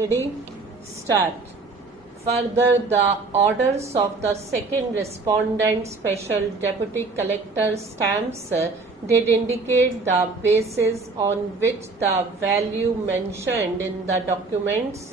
Ready? Start. Further, the orders of the second respondent special deputy collector stamps did indicate the basis on which the value mentioned in the documents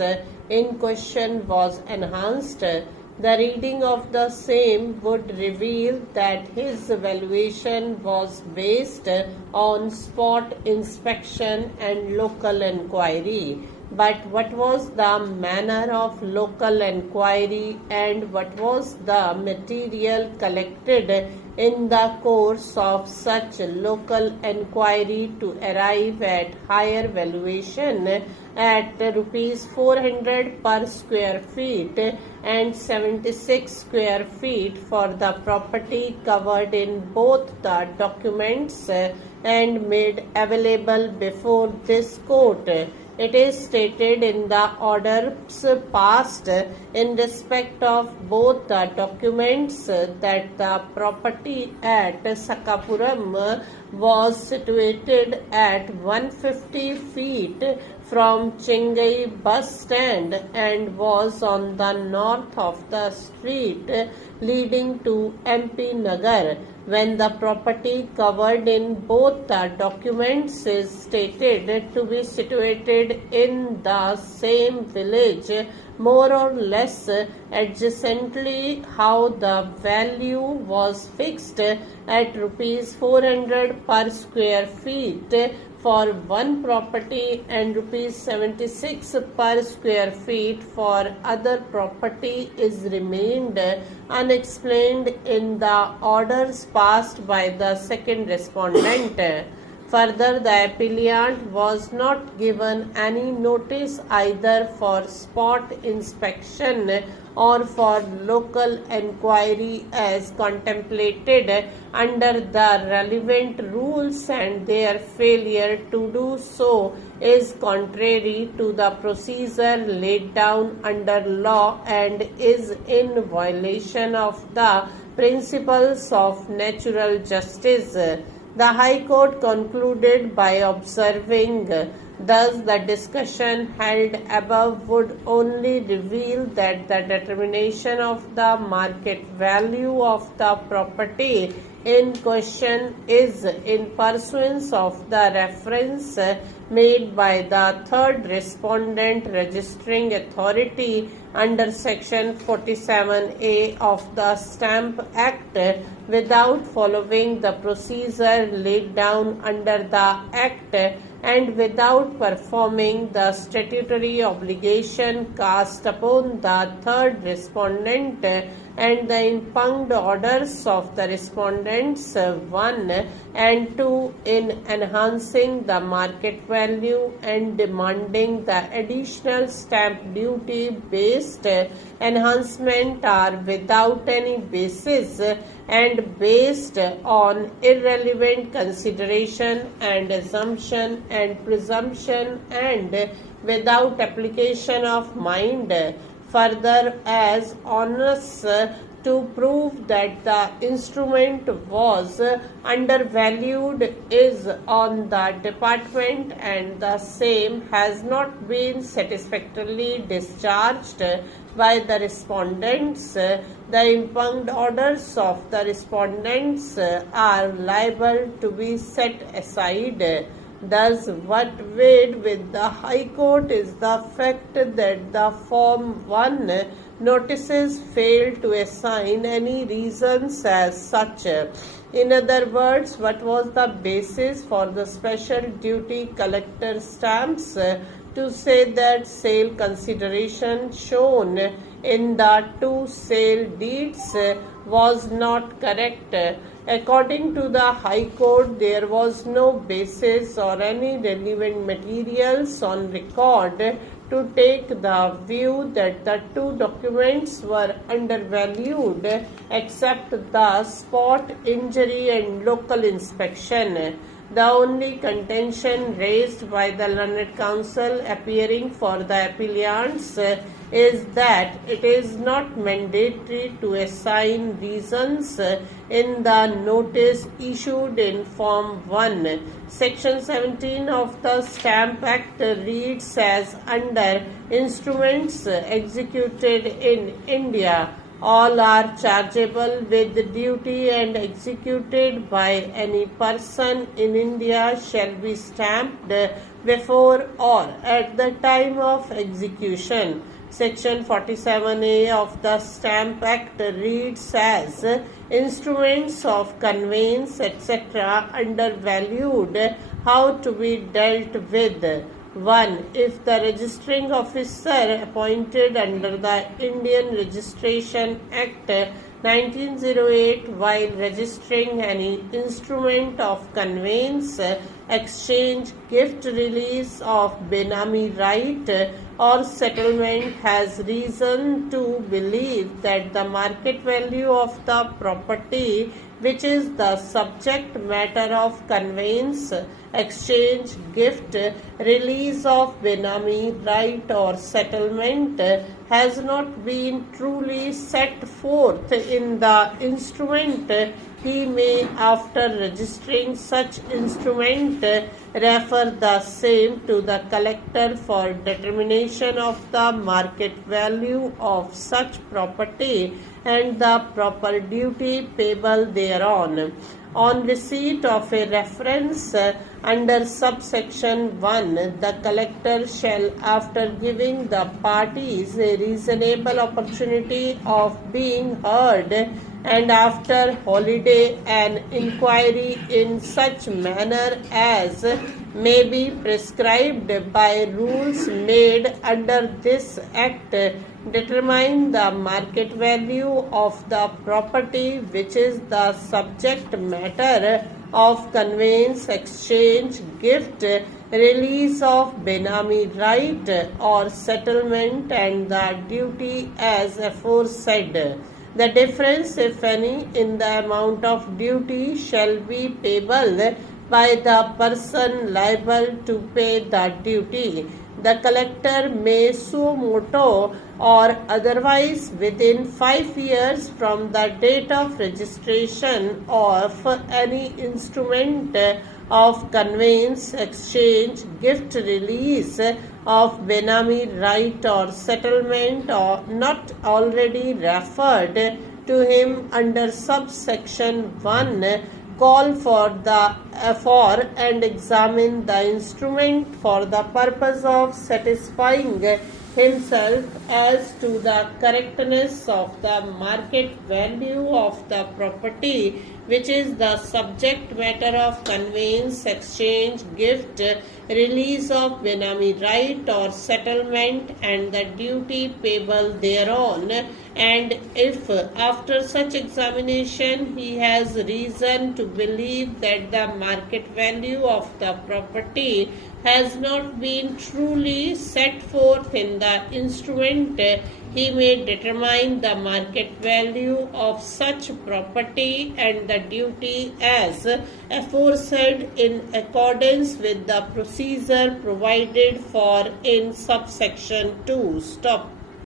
in question was enhanced. The reading of the same would reveal that his valuation was based on spot inspection and local enquiry. But what was the manner of local enquiry and what was the material collected in the course of such local enquiry to arrive at higher valuation at rupees 400 per square feet and 76 square feet for the property covered in both the documents and made available before this court. It is stated in the orders passed in respect of both the documents that the property at Sakapuram was situated at 150 feet from Chengai bus stand and was on the north of the street leading to MP Nagar, when the property covered in both the documents is stated to be situated in the same village, more or less adjacently. How the value was fixed at rupees 400 per square feet for one property and rupees 76 per square feet for other property is remained unexplained in the orders passed by the second respondent. Further, the appellant was not given any notice either for spot inspection or for local enquiry as contemplated under the relevant rules, and their failure to do so is contrary to the procedure laid down under law and is in violation of the principles of natural justice. The High Court concluded by observing, thus the discussion held above would only reveal that the determination of the market value of the property in question is in pursuance of the reference made by the third respondent registering authority under section 47A of the Stamp Act without following the procedure laid down under the Act and without performing the statutory obligation cast upon the third respondent, and the impugned orders of the respondents 1 and 2 in enhancing the market value and demanding the additional stamp duty based enhancement are without any basis and based on irrelevant consideration and assumption and presumption and without application of mind. Further, as onus to prove that the instrument was undervalued is on the department and the same has not been satisfactorily discharged by the respondents, the impugned orders of the respondents are liable to be set aside. Thus, what weighed with the High Court is the fact that the Form 1 notices fail to assign any reasons as such. In other words, what was the basis for the special duty collector stamps to say that sale consideration shown in the two sale deeds was not correct? According to the High Court, there was no basis or any relevant materials on record to take the view that the two documents were undervalued except the spot injury and local inspection. The only contention raised by the learned counsel appearing for the appellants is that it is not mandatory to assign reasons in the notice issued in Form 1. Section 17 of the Stamp Act reads as under instruments executed in India. All are chargeable with duty and executed by any person in India shall be stamped before or at the time of execution. Section 47A of the Stamp Act reads as instruments of conveyance etc. undervalued how to be dealt with. 1. If the registering officer appointed under the Indian Registration Act 1908 while registering any instrument of conveyance, exchange, gift, release of Benami right or settlement has reason to believe that the market value of the property which is the subject matter of conveyance, exchange, gift, release of Benami right or settlement has not been truly set forth in the instrument, he may, after registering such instrument, refer the same to the collector for determination of the market value of such property and the proper duty payable thereon. On receipt of a reference under subsection 1, the collector shall, after giving the parties a reasonable opportunity of being heard, and after holiday an inquiry in such manner as may be prescribed by rules made under this act, determine the market value of the property which is the subject matter of conveyance, exchange, gift, release of Benami right or settlement and the duty as aforesaid. The difference, if any, in the amount of duty shall be payable by the person liable to pay the duty. The collector may suo motu or otherwise within 5 years from the date of registration of any instrument of conveyance, exchange, gift, release of Benami right or settlement or not already referred to him under subsection 1, call for and examine the instrument for the purpose of satisfying himself as to the correctness of the market value of the property which is the subject matter of conveyance, exchange, gift, release of Benami right or settlement and the duty payable thereon, and if after such examination he has reason to believe that the market value of the property has not been truly set forth in the instrument, he may determine the market value of such property and the duty as aforesaid in accordance with the procedure provided for in subsection 2. Stop.